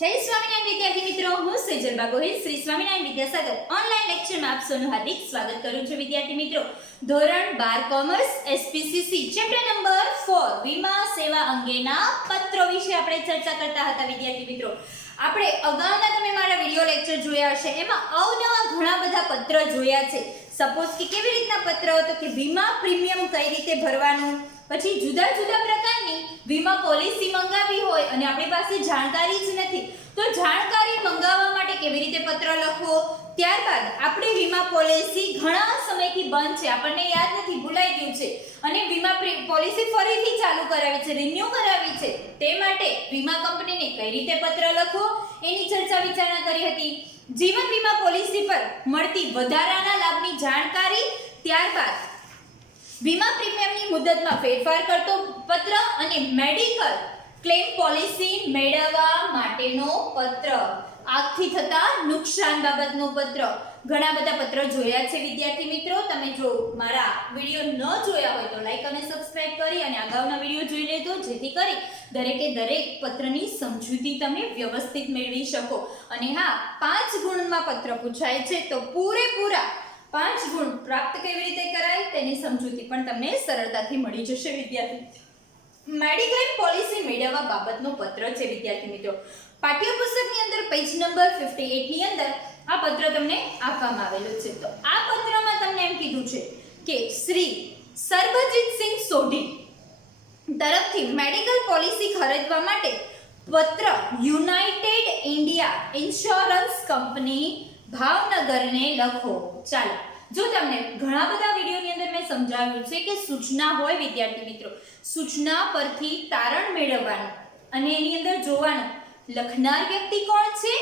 જય સ્વામિનારાયણ વિદ્યાર્થી મિત્રો, હું સેજલ બાગોહિલ શ્રી સ્વામિનારાયણ વિદ્યાસાગર ઓનલાઈન લેક્ચરમાં આપ સૌનું હાર્દિક સ્વાગત કરું છું. વિદ્યાર્થી મિત્રો, ધોરણ 12 કોમર્સ એસપીસીસી ચેપ્ટર નંબર 4 વીમા સેવા અંગેના પત્રો વિશે આપણે ચર્ચા કરતા હતા. વિદ્યાર્થી મિત્રો, આપણે અગાઉના તમે મારા વિડિયો લેક્ચર જોયા હશે, એમાં અવનવા ઘણા બધા પત્ર જોયા છે. સપોઝ કે કેવી રીતના પત્ર હતો કે વીમા પ્રીમિયમ કઈ રીતે ભરવાનું, પછી જુદા જુદા પ્રકારની વીમા પોલિસી મંગાવી હોય અને આપણી પાસે જાણકારી જ નથી તો જાણકારી મંગાવવા માટે કેવી રીતે પત્ર લખવો. ત્યારબાદ આપણી વીમા પોલિસી ઘણા સમયથી બંધ છે, આપણને યાદ નથી, ભૂલાઈ ગયું છે અને વીમા પોલિસી ફરીથી ચાલુ કરાવી છે, રિન્યુ કરાવી છે. તે માટે વીમા કંપનીને કઈ રીતે પત્ર લખવો એની ચર્ચા વિચારણા કરી હતી. જીવન વીમા પોલિસી પર મળતી વધારાના લાભની જાણકારી, ત્યારબાદ વીમા પ્રીમિયમની મુદતમાં ફેરફાર કરતો પત્ર અને મેડિકલ ક્લેમ પોલિસી મેળવવા માટેનો પત્ર, આગથી થતા નુકસાન બાબતનો પત્ર. ઘણા બધા પત્રો જોયા છે વિદ્યાર્થી મિત્રો. તમે જો મારા વિડિયો ન જોયા હોય તો લાઈક અને સબસ્ક્રાઇબ કરી અને અગાઉના વિડિયો જોઈ લેજો, જેથી કરી દરેકે દરેક પત્રની સમજૂતી તમે વ્યવસ્થિત મેળવી શકો. અને હા, 5 ગુણમાં પત્ર પૂછાય છે તો પૂરેપૂરા 5 ગુણ પ્રાપ્ત કેવી રીતે કરાય તેની સમજૂતી પણ તમને સરળતાથી મળી જશે. વિદ્યાર્થી, મેડિક્લેમ પોલિસી મેળવવા બાબતનો પત્ર છે. વિદ્યાર્થી મિત્રો, પાઠ્યપુસ્તકની અંદર પેજ નંબર 58 ની અંદર આ પત્ર તમને આપવામાં આવેલું છે. તો આ પત્રમાં તમને એમ કીધું છે કે શ્રી સરબજીતસિંહ સોઢી તરફથી મેડિકલ પોલિસી ખરીદવા માટે પત્ર યુનાઇટેડ ઇન્ડિયા ઇન્સ્યોરન્સ કંપની ભાવનગરને લખો. ચાલો, જો તમને ઘણા બધા વિડિયોની અંદર મેં સમજાવ્યું છે કે સૂચના હોય વિદ્યાર્થી મિત્રો, સૂચના પરથી તારણ મેળવવાનું અને એની અંદર જોવાનું લખનાર વ્યક્તિ કોણ છે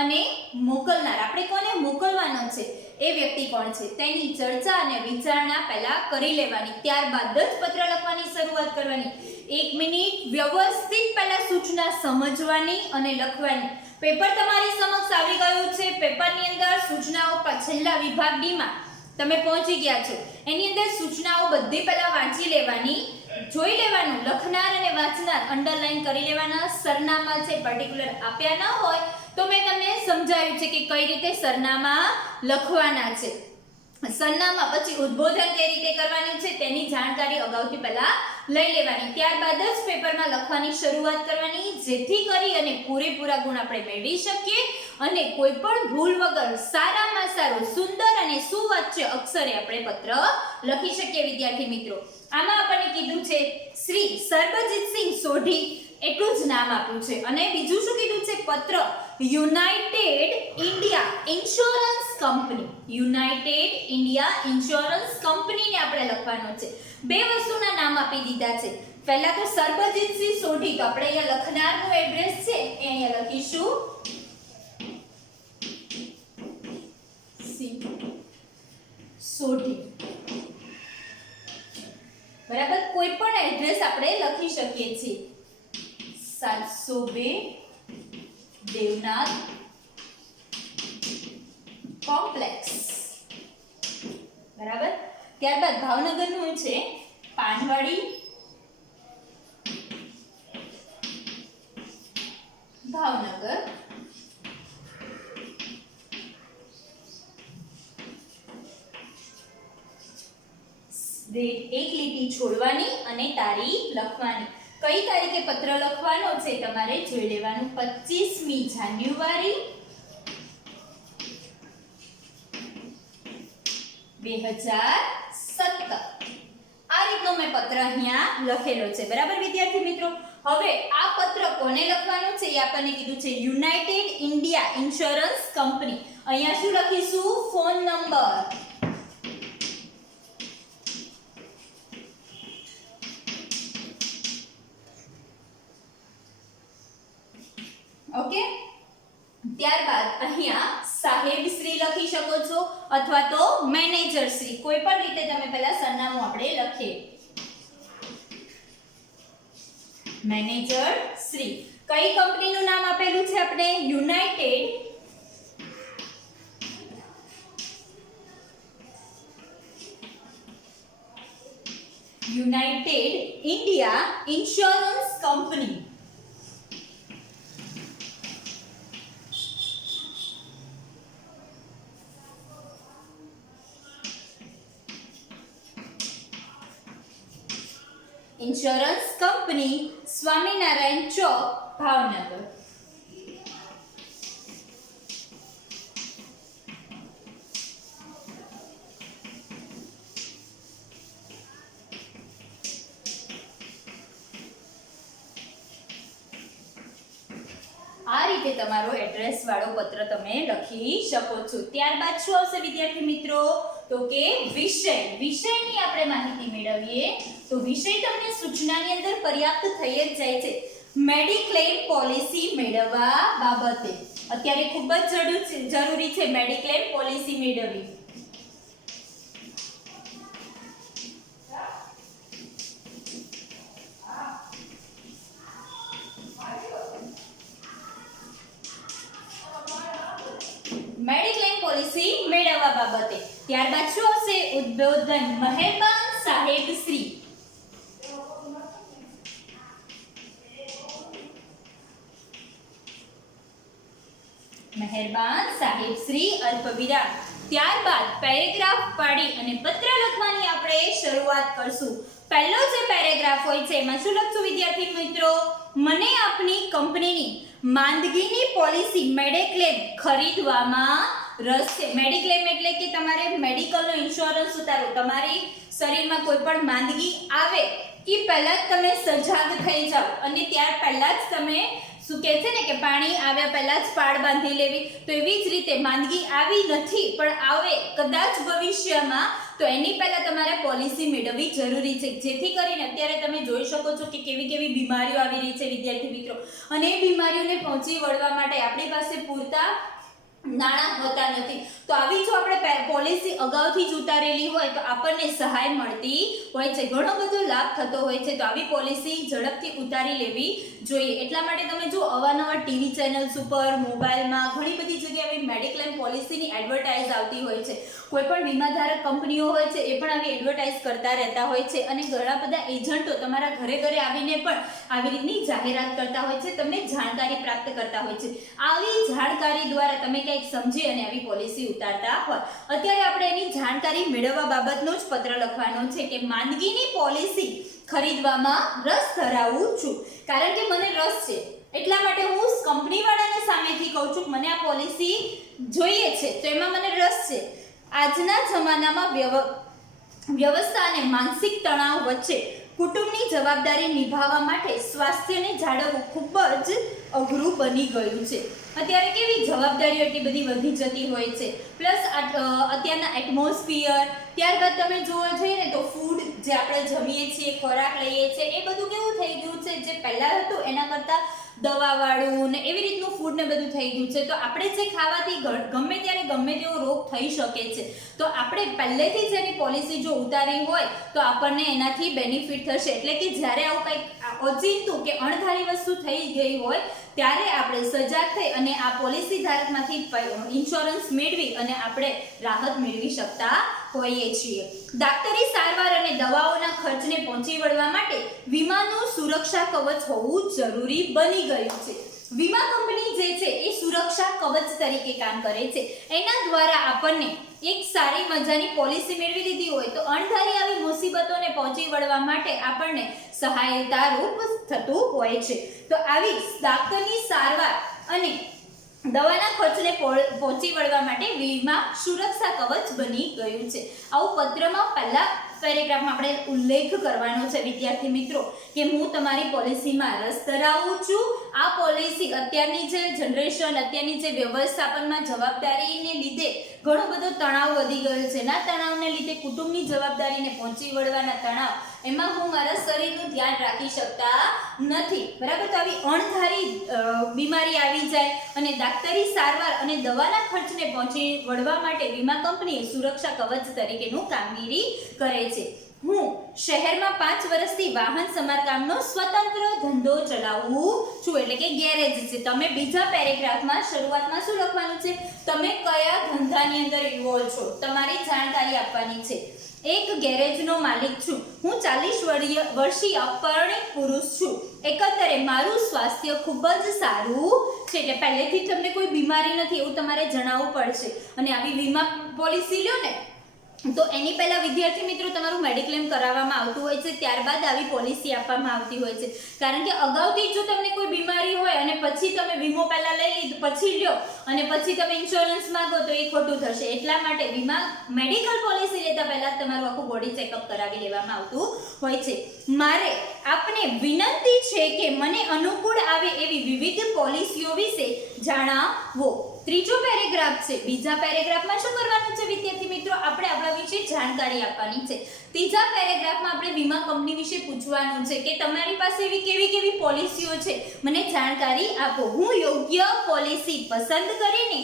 અને મોકલનાર, આપણે કોને મોકલવાનો છે એ વ્યક્તિ કોણ છે તેની ચર્ચા અને વિચારણા પહેલા કરી લેવાની. ત્યારબાદ જ પત્ર લખવાની શરૂઆત કરવાની. 1 મિનિટ વ્યવસ્થિત પહેલા સૂચના સમજવાની અને લખવાની. પેપર તમારી સમક્ષ આવી ગયું છે. પેપરની અંદર સૂચનાઓ છેલ્લા વિભાગ ડી માં તમે પહોંચી ગયા છો. એની અંદર સૂચનાઓ બધી પહેલા વાંચી લેવાની, જોઈ લેવાનું, લખનાર અને વાંચનાર અંડરલાઈન કરી લેવાના. સરનામા છે પર્ટિક્યુલર આપ્યા ન હોય તો મેં તમને સમજાવ્યું છે કે કઈ રીતે સરનામા લખવાના છે. સરનામા પછી ઉદ્બોધન કઈ રીતે કરવાનું છે તેની જાણકારી અગાઉથી પહેલા લઈ લેવાની. ત્યારબાદ જ પેપરમાં લખવાની શરૂઆત કરવાની, જેથી કરી અને પૂરેપૂરા ગુણ આપણે મેળવી શકીએ અને કોઈ પણ ભૂલ વગર સારામાં સારો, સુંદર અને સુવાચ્ય અક્ષરે આપણે પત્ર લખી શકીએ. વિદ્યાર્થી મિત્રો, આમાં આપણને કીધું છે શ્રી સરબજીતસિંહ સોઢી, એટલું જ નામ આપ્યું છે. અને બીજું શું કીધું છે? પત્ર United India Insurance company, United India insurance કંપનીને આપણે લખવાનો છે. બે વસ્તુના નામ આપી દીધા છે. પહેલા તો સરબજીતસિંહ સોઢી, તો આપણે અહીંયા લખનારનું એડ્રેસ છે એ અહીંયા લખીશું સોઢી, બરાબર. કોઈ પણ એડ્રેસ આપણે લખી શકીએ છીએ. 702 દેવનાથ કોમ્પ્લેક્સ, બરાબર. ત્યારબાદ ભાવનગરનું છે પાનવાડી, ભાવનગર. એક લીટી છોડવાની અને તારીખ લખવાની. કઈ તારીખે પત્ર લખવાનો છે તમારે જોઈ લેવાનું. 25મી જાન્યુઆરી 2017. આ રીતનો મેં પત્ર અહીંયા લખેલો છે, બરાબર વિદ્યાર્થી મિત્રો. હવે આ પત્ર કોને લખવાનું છે એ આપણને કીધું છે યુનાઇટેડ ઇન્ડિયા ઇન્સ્યોરન્સ કંપની. અહીંયા શું લખીશું? Phone number. ઓકે. ત્યારબાદ અહીંયા સાહેબ શ્રી લખી શકો છો અથવા તો મેનેજર શ્રી, કોઈ પણ રીતે તમે પહેલા સરનામું આપણે લખીએ. મેનેજર શ્રી. કઈ કંપનીનું નામ આપેલું છે આપણે? United India Insurance company. Insurance company, Swaminarayan Chowk, Bhavnagar. આ રીતે તમારો એડ્રેસ વાળો પત્ર તમે લખી શકો છો. ત્યારબાદ શું આવશે વિદ્યાર્થી મિત્રો? તો કે વિષયની આપણે માહિતી મેળવીએ તો વિષય તમને સૂચનાની અંદર પર્યાપ્ત થઈ જ જાય છે. મેડિક્લેમ પોલિસી મેળવવા બાબતે અત્યારે ખૂબ જ જરૂરી છે મેડિક્લેમ પોલિસી મેળવવી. મેડિક્લેમ પોલિસી મેળવવા બાબતે. ત્યારબાદ શું આવશે? ઉદ્બોધન. મહેરબાન સાહેબ શ્રી. મહેરબાન સાહેબ શ્રી અલ્પવિરામ. ત્યારબાદ પેરેગ્રાફ પાડી અને પત્ર લખવાની આપણે શરૂઆત કરશું. પહેલો જે પેરેગ્રાફ હોય છે એમાં શું લખશું વિદ્યાર્થી મિત્રો? મને આપની કંપનીની માંદગીની પોલિસી મેડિક્લેમ ખરીદવામાં રસ છે. મેડિક્લેમ એટલે કે તમારે મેડિકલનો ઇન્સ્યોરન્સ ઉતારો. તમારી શરીરમાં કોઈ પણ માંદગી આવે એ પહેલા જ તમે સજાગ થઈ જાઓ અને ત્યાર પહેલા જ તમે શું કહે છે ને કે પાણી આવ્યા પહેલા જ પાડ બાંધી લેવી. તો એવી જ રીતે માંદગી આવી નથી પણ આવે કદાચ ભવિષ્યમાં, તો એની પહેલા તમારે પોલિસી મેળવવી જરૂરી છે, જેથી કરીને અત્યારે તમે જોઈ શકો છો કે કેવી કેવી બીમારીઓ આવી રહી છે વિદ્યાર્થી મિત્રો. અને એ બીમારીઓને પહોંચી વળવા માટે આપણી પાસે પૂરતા નાણાં હોતા નથી. તો આવી જો આપણે પોલિસી અગાઉથી જ ઉતારેલી હોય તો આપણને સહાય મળતી હોય છે, ઘણો બધો લાભ થતો હોય છે. તો આવી પોલિસી ઝડપથી ઉતારી લેવી જોઈએ. એટલા માટે તમે જો અવારનવાર ટીવી ચેનલ્સ ઉપર, મોબાઈલમાં ઘણી બધી જગ્યાએ આવી મેડિક્લેમ પોલિસીની એડવર્ટાઇઝ આવતી હોય છે. કોઈ પણ વીમાધારક કંપનીઓ હોય છે એ પણ આવી એડવર્ટાઇઝ કરતા રહેતા હોય છે અને ઘણા બધા એજન્ટો તમારા ઘરે ઘરે આવીને પણ આવી રીતની જાહેરાત કરતા હોય છે, તમને જાણકારી પ્રાપ્ત કરતા હોય છે. આવી જાણકારી દ્વારા તમે કંઈક સમજી અને આવી પોલિસી ઉતારતા હોય. અત્યારે આપણે એની જાણકારી મેળવવા બાબતનો જ પત્ર લખવાનો છે કે માંદગીની પોલિસી ખરીદવામાં રસ ધરાવું છું, કારણ કે મને રસ છે. એટલા માટે હું કંપનીવાળાને સામેથી કહું છું મને આ પોલિસી જોઈએ છે, તો એમાં મને રસ છે. આજના જમાનામાં વ્યવસ્થા અને માનસિક તણાવ વચ્ચે કુટુંબની જવાબદારી નિભાવવા માટે સ્વાસ્થ્યને જાળવવું ખૂબ જ અઘરું બની ગયું છે. અત્યારે કેવી જવાબદારીઓ એટલી બધી વધી જતી હોય છે, પ્લસ અત્યારના એટમોસ્ફિયર, ત્યારબાદ તમે જોવા જઈએ ને તો ફૂડ જે આપણે જમીએ છીએ, ખોરાક લઈએ છીએ, એ બધું કેવું થઈ ગયું છે, જે પહેલાં હતું એના કરતાં દવાવાળું ને એવી રીતનું ફૂડ ને બધું થઈ ગયું છે. તો આપણે જે ખાવાથી ગમે ત્યારે ગમે તેવો રોગ થઈ શકે છે. તો આપણે પહેલેથી જ એની પોલિસી જો ઉતારી હોય તો આપણને એનાથી બેનિફિટ થશે. એટલે કે જ્યારે આવું કંઈક ઓચિંતું કે અણધારી વસ્તુ થઈ ગઈ હોય ત્યારે આપણે સજાગ થઈ અને આ પોલિસી ધારકમાંથી ઇન્સ્યોરન્સ મેળવી અને આપણે રાહત મેળવી શકતા હોઈએ છીએ. ડાક્ટરી સારવાર અને દવાઓના ખર્ચને પહોંચી વળવા માટે વીમાનું સુરક્ષા કવચ હોવું જરૂરી બની ગયું છે. વીમા કંપની જે છે એ સુરક્ષા કવચ તરીકે કામ કરે છે. એના દ્વારા આપણને એક સારી મજાની પોલિસી મેળવી લીધી હોય તો અણધારી આવી મુસીબતોને પહોંચી વળવા માટે આપણને સહાયતારૂપ થતું હોય છે. તો આવી ડાક્ટરની સારવાર અને દવાના ખર્ચને પહોંચી વળવા માટે વીમા સુરક્ષા કવચ બની ગયું છે. આવું પત્રમાં પહેલા પેરેગ્રાફમાં આપણે ઉલ્લેખ કરવાનો છે વિદ્યાર્થી મિત્રો કે હું તમારી પોલિસીમાં રસ ધરાવું છું. આ પોલિસી અત્યારની જે જનરેશન, અત્યારની જે વ્યવસ્થાપનમાં જવાબદારીને લીધે ઘણો બધો તણાવ વધી ગયો છે. ના તણાવને લીધે કુટુંબની જવાબદારીને પહોંચી વળવાના તણાવ, એમાં હું મારા શરીરનું ધ્યાન રાખી શકતા નથી. બરાબર? તો આવી અણધારી બીમારી આવી જાય અને ડાક્ટરી સારવાર અને દવાના ખર્ચને પહોંચી વળવા માટે વીમા કંપનીએ સુરક્ષા કવચ તરીકેનું કામગીરી કરે છે. હું શહેરમાં 5 વર્ષથી વાહન સમારકામનો સ્વતંત્ર ધંધો ચલાવું છું, એટલે કે ગેરેજ છે. તમે બીજા પેરેગ્રાફમાં શરૂઆતમાં શું લખવાનું છે? તમે કયા ધંધાની અંદર ઇન્વોલ્વ છો, તમારી જાણકારી આપવાની છે. એક ગેરેજનો માલિક છું. હું 40 વર્ષીય પરિણીત પુરુષ છું. એકંદરે મારું સ્વાસ્થ્ય ખૂબ જ સારું છે. એટલે પહેલેથી તમને કોઈ બીમારી નથી એવું તમારે જણાવવું પડશે. અને આવી વીમા પોલિસી લ્યો ને તો એની પહેલા વિદ્યાર્થી મિત્રો તમારું મેડિક્લેમ કરાવવામાં આવતું હોય છે, ત્યારબાદ આવી પોલિસી આપવામાં આવતી હોય છે. કારણ કે અગાઉથી જો તમને કોઈ બીમારી હોય અને પછી તમે વીમો પહેલા લઈ લીધો પછી લ્યો અને પછી તમે ઇન્સ્યોરન્સ માંગો તો એ ખોટું થશે. એટલા માટે વીમા મેડિકલ પોલિસી લેતા પહેલા તમારું આખું બોડી ચેકઅપ કરાવી લેવામાં આવતું હોય છે. મારે આપને વિનંતી છે કે મને અનુકૂળ આવે એવી વિવિધ પોલિસીઓ વિશે જણાવો. ત્રીજો પેરેગ્રાફ છે. બીજા પેરેગ્રાફમાં શું કરવાનું છે વિદ્યાર્થી મિત્રો? આપણે આપણા વિશે જાણકારી આપવાની છે. ત્રીજા પેરેગ્રાફમાં આપણે વીમા કંપની વિશે પૂછવાનું છે કે તમારી પાસે એવી કેવી પોલિસીઓ છે, મને જાણકારી આપો. હું યોગ્ય પોલિસી પસંદ કરીને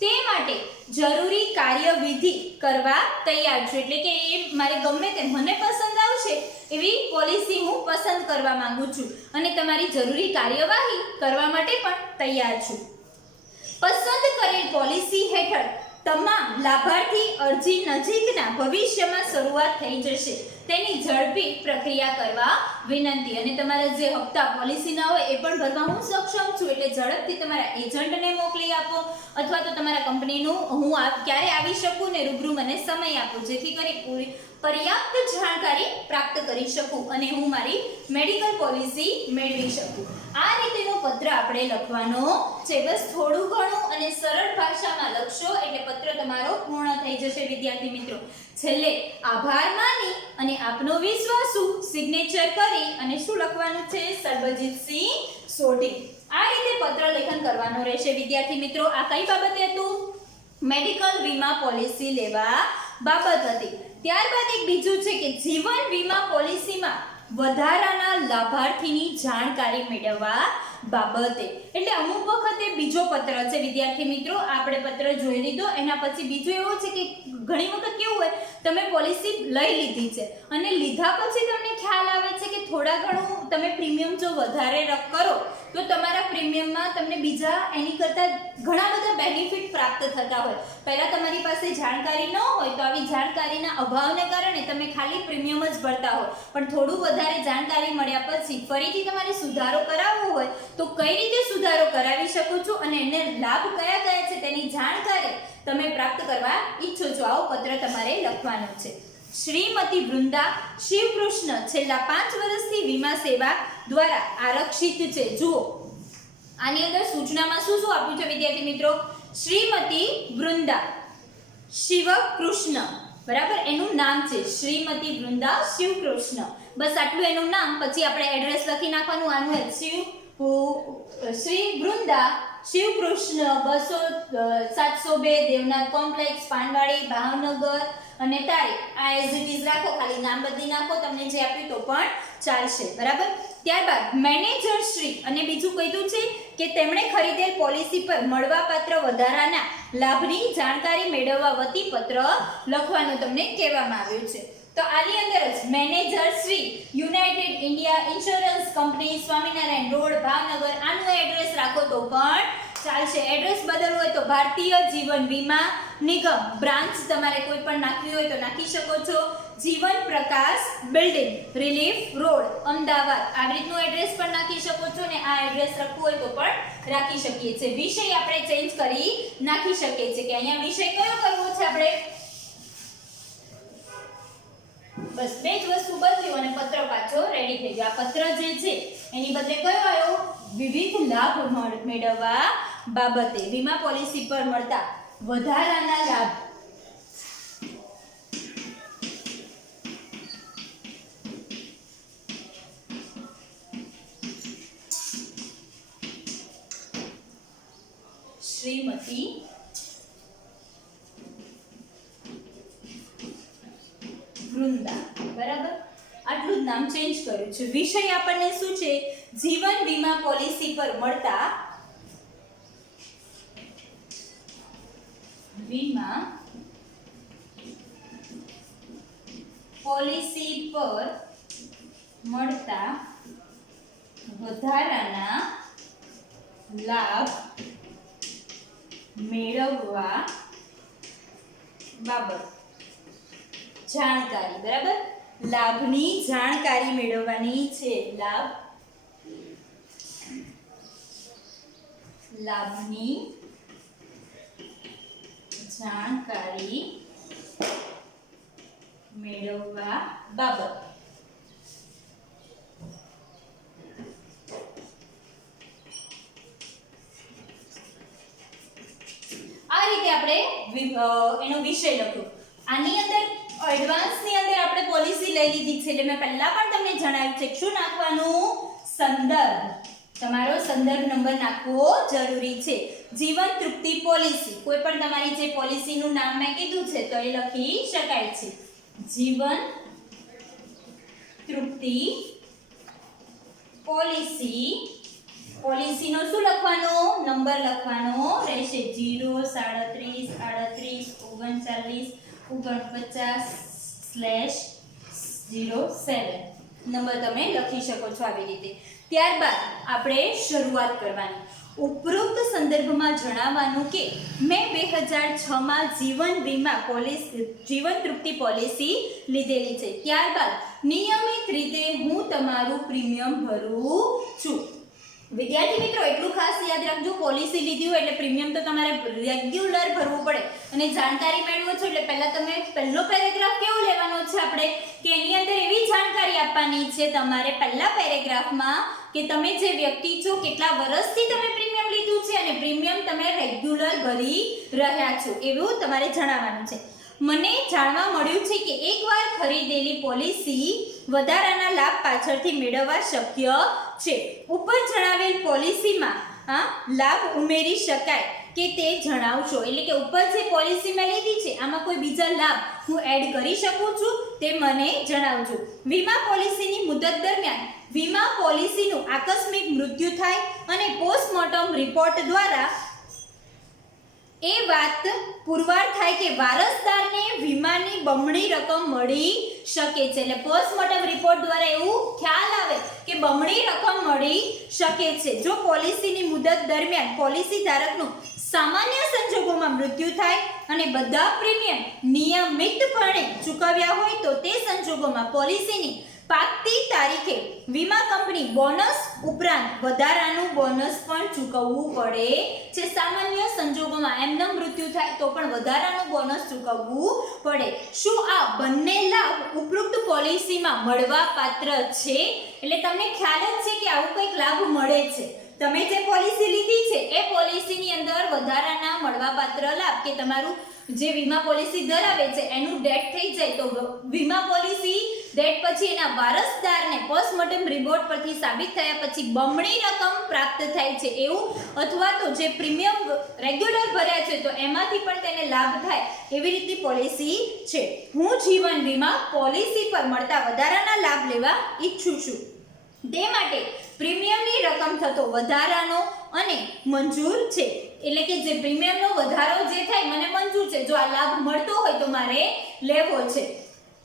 તે માટે જરૂરી કાર્યવિધિ કરવા તૈયાર છું. એટલે કે એ મારે ગમે તે મને પસંદ આવશે એવી પોલિસી હું પસંદ કરવા માંગુ છું અને તમારી જરૂરી કાર્યવાહી કરવા માટે પણ તૈયાર છું. પસંદ કરેલ પોલિસી હેઠળ તમામ લાભાર્થી અરજી નજીકના ભવિષ્યમાં શરૂઆત થઈ જશે. તેની ઝડપી પ્રક્રિયા કરવા વિનંતી. અને તમારા જે હપ્તા પોલિસીના હોય એ પણ ભરવા હું સક્ષમ છું. એટલે ઝડપથી તમારા એજન્ટને મોકલી આપો અથવા તો તમારા કંપનીનું હું ક્યારે આવી શકું ને રૂબરૂ મને સમય આપો, જેથી કરી પર્યાપ્ત જાણકારી પ્રાપ્ત કરી શકું અને હું મારી મેડિકલ પોલિસી મેળવી શકું. આ રીતેનો પત્ર આપણે લખવાનો છે. બસ થોડું ઘણું અને સરળ ભાષામાં લખશો એટલે પત્ર તમારો પૂર્ણ થઈ જશે વિદ્યાર્થી મિત્રો. છેલ્લે આભાર માની અને આપનો વિશ્વાસુ સિગ્નેચર કરી અને શું લખવાનું છે? સરબજીતસિંહ સોઢી. આ રીતે પત્ર લેખન કરવાનું રહેશે વિદ્યાર્થી મિત્રો. આ કઈ બાબતે હતું? મેડિકલ વીમા પોલિસી લેવા બાબત હતી. ત્યારબાદ એક બીજું છે કે જીવન વીમા પોલિસીમાં વધારાના લાભાર્થીની જાણકારી મેળવવા બાબતે. એટલે અમુક વખતે બીજો પત્ર છે વિદ્યાર્થી મિત્રો. આપણે પત્ર જોઈ લીધો, એના પછી બીજો એવો છે કે ઘણી વખત કેવું હોય, તમે પોલિસી લઈ લીધી છે અને લીધા પછી તમને ખ્યાલ આવે છે કે થોડા ઘણું તમે પ્રીમિયમ જો વધારે કરો તો તમારા પ્રીમિયમમાં તમને બીજા એની કરતાં ઘણા બધા બેનિફિટ પ્રાપ્ત થતા હોય. પહેલા તમારી પાસે જાણકારી ન હોય તો આવી જાણકારીના અભાવને કારણે તમે ખાલી પ્રીમિયમ જ ભરતા હોય, પણ થોડું વધારે જાણકારી મળ્યા પછી ફરીથી તમારે સુધારો કરાવવો હોય તો કઈ રીતે સુધારો કરાવી શકો છો અને એને લાભ કયા કયા છે તેની જાણકારી તમે પ્રાપ્ત કરવા ઈચ્છો છો. આવો પત્ર તમારે લખવાનો છે. શ્રીમતી વૃંદા શિવકૃષ્ણ છેલ્લા 5 વર્ષથી વીમા સેવા દ્વારા આરક્ષિત છે. જુઓ આની અંદર સૂચનામાં શું શું આપ્યું છે વિદ્યાર્થી મિત્રો? શ્રીમતી વૃંદા શિવકૃષ્ણ, બરાબર, એનું નામ છે શ્રીમતી વૃંદા શિવકૃષ્ણ. બસ આટલું એનું નામ. પછી આપણે એડ્રેસ લખી નાખવાનું. આનું શ્રી વૃંદા શિવકૃષ્ણ 702 દેવનાથ કોમ્પ્લેક્સ, પાનવાડી, ભાવનગર અને તારીખ આ એઝ ઇટ ઇઝ રાખો. ખાલી નામ બદલી નાખો, તમને જે આપ્યું તો પણ ચાલશે, બરાબર. ત્યારબાદ મેનેજર શ્રી અને બીજું કીધું છે કે તેમણે ખરીદેલ પોલિસી પર મળવાપાત્ર વધારાના લાભની જાણકારી મેળવવા વતી પત્ર લખવાનું તમને કહેવામાં આવ્યું છે. તો આની અંદર જ manager Shri United India Insurance company, Swaminarayan road, Bhavnagar, આનું એડ્રેસ રાખો તો પણ ચાલશે. એડ્રેસ બદલવું હોય તો ભારતીય જીવન વીમા નિગમ બ્રાન્ચ તમારે કોઈ પણ નાખવી હોય તો નાખી શકો છો. જીવન પ્રકાશ બિલ્ડિંગ, રિલીફ રોડ, અમદાવાદ, આવી રીતનું એડ્રેસ પણ નાખી શકો છો અને આ એડ્રેસ રાખવું હોય તો પણ રાખી શકીએ છીએ. વિષય આપણે ચેન્જ કરી નાખી શકીએ છીએ કે અહીંયા વિષય કયો કરવો છે આપણે. બસ બે જ વસ્તુ બદલ્યું અને પત્ર પાછો રેડી થઈ ગયો. આ પત્ર જે છે એની બદલે કયો આવ્યો? વિવિધ લાભ મેળવવા બાબતે, વીમા પોલિસી પર મળતા વધારાના લાભ. શ્રીમતી વૃંદા, બરાબર, આટલું જ નામ ચેન્જ કર્યું છે. વિષય આપણને શું છે? જીવન વીમા પોલિસી પર મળતા વીમા પોલિસી પર મળતા વધારાના લાભ મેળવવા બાબત જાણકારી, બરાબર. લાભની જાણકારી મેળવવાની છે. લાભની જાણકારી મેળવવા બાબત. આ રીતે આપણે એનો વિષય લખ્યો. આની અંદર એડવાન્સ ની અંદર આપણે પોલિસી લઈ લીધી છે, એટલે મેં પહેલા પણ તમને જણાવ્યું છે શું નાખવાનું, સંદર્ભ. તમારો સંદર્ભ નંબર નાખવો જરૂરી છે. જીવન તૃપ્તિ પોલિસી, કોઈ પણ તમારી જે પોલિસીનું નામ મેં કીધું છે તો એ લખી શકાય છે. જીવન તૃપ્તિ પોલિસી. પોલિસીનો શું લખવાનો, નંબર લખવાનો રહેશે. 0 37 38 39 49/07 નંબર તમે લખી શકો છો આવી રીતે. ત્યારબાદ આપણે શરૂઆત કરવાની. ઉપરોક્ત સંદર્ભમાં જણાવવાનું કે મેં 2006 માં જીવન તૃપ્તિ પોલિસી લીધેલી છે. ત્યારબાદ નિયમિત રીતે હું તમારું પ્રીમિયમ ભરું છું. વિદ્યાર્થી મિત્રો એટલું ખાસ યાદ રાખજો, પોલિસી લીધી હોય એટલે પ્રીમિયમ તો તમારે રેગ્યુલર ભરવું પડે. અને જાણકારી મેળવો છો એટલે પહેલા તમે પહેલો પેરેગ્રાફ કેવો લેવાનો છે આપણે, કે એની અંદર એવી જાણકારી આપવાની છે તમારે પહેલા પેરેગ્રાફમાં કે તમે જે વ્યક્તિ છો કેટલા વર્ષથી તમે પ્રીમિયમ લીધું છે અને પ્રીમિયમ તમે રેગ્યુલર ભરી રહ્યા છો એવું તમારે જણાવવાનું છે. મને જાણવા મળ્યું છે કે એકવાર ખરીદેલી પોલિસી વધારાના લાભ પાછળથી મેળવવા શક્ય છે. ઉપર જણાવેલ પોલિસીમાં લાભ ઉમેરી શકાય કે તે જણાવશો. એટલે કે ઉપર જે પોલિસી મેં લીધી છે આમાં કોઈ બીજા લાભ હું એડ કરી શકું છું તે મને જણાવજો. વીમા પોલિસીની મુદત દરમિયાન વીમા પોલિસીનું આકસ્મિક મૃત્યુ થાય અને પોસ્ટમોર્ટમ રિપોર્ટ દ્વારા એ વાત પુરવાર થાય કે વારસદારને વીમાની બમણી રકમ મળી શકે છે. એટલે પોસ્ટમોર્ટમ રિપોર્ટ દ્વારા એવું ખ્યાલ આવે કે બમણી રકમ મળી શકે છે. જો પોલિસીની મુદત દરમિયાન પોલિસી ધારકનું સામાન્ય સંજોગોમાં મૃત્યુ થાય અને બધા પ્રીમિયમ નિયમિતપણે ચૂકવ્યા હોય તો તે સંજોગોમાં પોલિસીની પાકતી તારીખે વીમા કંપની બોનસ ઉપરાંત વધારાનું બોનસ પણ ચૂકવવું પડે છે. સામાન્ય સંજોગોમાં એમનું મૃત્યુ થાય તો પણ વધારાનું બોનસ ચૂકવવું પડે. શું આ બંને લાભ ઉપરોક્ત પોલિસીમાં મળવા પાત્ર છે? એટલે તમને ખ્યાલ જ છે કે આવું કંઈક લાભ મળે છે. તમે જે પોલિસી લીધી છે એ પોલિસીની અંદર વધારાના મળવાપાત્ર લાભ કે તમારું જે વીમા પોલિસી ધરાવે છે એનું ડેથ થઈ જાય તો વીમા પોલિસી ડેથ પછી એના વારસદારને પોસ્ટમોર્ટમ રિપોર્ટ પરથી સાબિત થયા પછી બમણી રકમ પ્રાપ્ત થાય છે એવું, અથવા તો જે પ્રીમિયમ રેગ્યુલર ભર્યા છે તો એમાંથી પણ તેને લાભ થાય એવી રીતની પોલિસી છે. હું જીવન વીમા પોલિસી પર મળતા વધારાના લાભ લેવા ઈચ્છું છું. તે માટે પ્રીમિયમની રકમ થતો વધારાનો અને મંજૂર છે. એટલે કે જે પ્રીમિયમનો વધારો જે થાય મને મંજૂર છે. જો આ લાભ મળતો હોય તો મારે લેવો છે.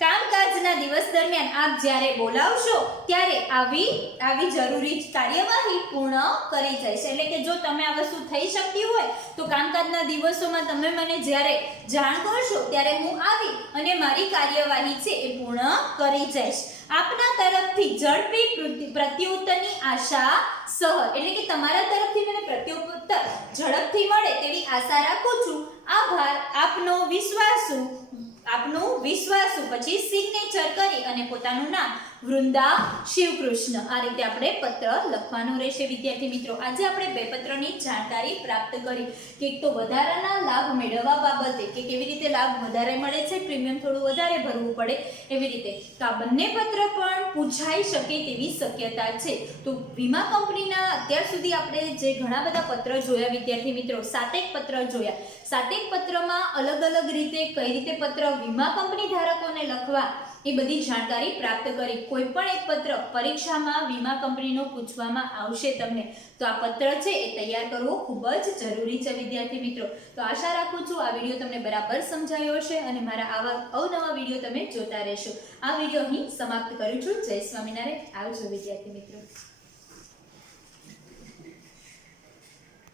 કામકાજના દિવસ દરમિયાન આપ જ્યારે બોલાવશો ત્યારે આવી જરૂરી કાર્યવાહી પૂર્ણ કરી જઈશ. એટલે કે જો તમે આ વસ્તુ થઈ શકતી હોય તો કામકાજના દિવસોમાં તમે મને જ્યારે જાણ કરશો ત્યારે હું આવી અને મારી કાર્યવાહી છે એ પૂર્ણ કરી જઈશ. આપના તરફથી ઝડપી પ્રત્યુત્તરની આશા સહ, એટલે કે તમારા તરફથી મને પ્રત્યુત્તર ઝડપથી મળે તેવી આશા રાખું છું. આભાર. આપનું વિશ્વાસુ પછી સિગ્નેચર કરી અને પોતાનું નામ વૃંદા શિવકૃષ્ણ આ રીતે આપણે પત્ર લખવાનું રહેશે. વિદ્યાર્થી મિત્રો, આજે આપણે બે પત્રની જાણકારી પ્રાપ્ત કરી કે એક તો વધારાના લાભ મેળવવા બાબતે કે કેવી રીતે લાભ વધારે મળે છે, પ્રીમિયમ થોડું વધારે ભરવું પડે એવી રીતે. તો આ બંને પત્ર પણ પૂછાઈ શકે તેવી શક્યતા છે. તો વીમા કંપનીના અત્યાર સુધી આપણે જે ઘણા બધા પત્ર જોયા વિદ્યાર્થી મિત્રો, 7 એક પત્ર જોયા. 7 એક પત્રમાં અલગ અલગ રીતે કઈ રીતે પત્ર વીમા કંપની ધારકોને લખવા એ બધી જાણકારી પ્રાપ્ત કરી. કોઈ પણ એક પત્ર પરીક્ષામાં વીમા કંપનીનો પૂછવામાં આવશે તમને, તો આ પત્ર છે એ તૈયાર કરવો ખૂબ જ જરૂરી છે વિદ્યાર્થી મિત્રો. તો આશા રાખું છું આ વિડીયો તમને બરાબર સમજાયો હશે અને મારા આવા અવનવા વિડીયો તમે જોતા રહેશો. આ વિડીયો અહીં સમાપ્ત કરું છું. જય સ્વામિનારાયણ. આવજો વિદ્યાર્થી મિત્રો.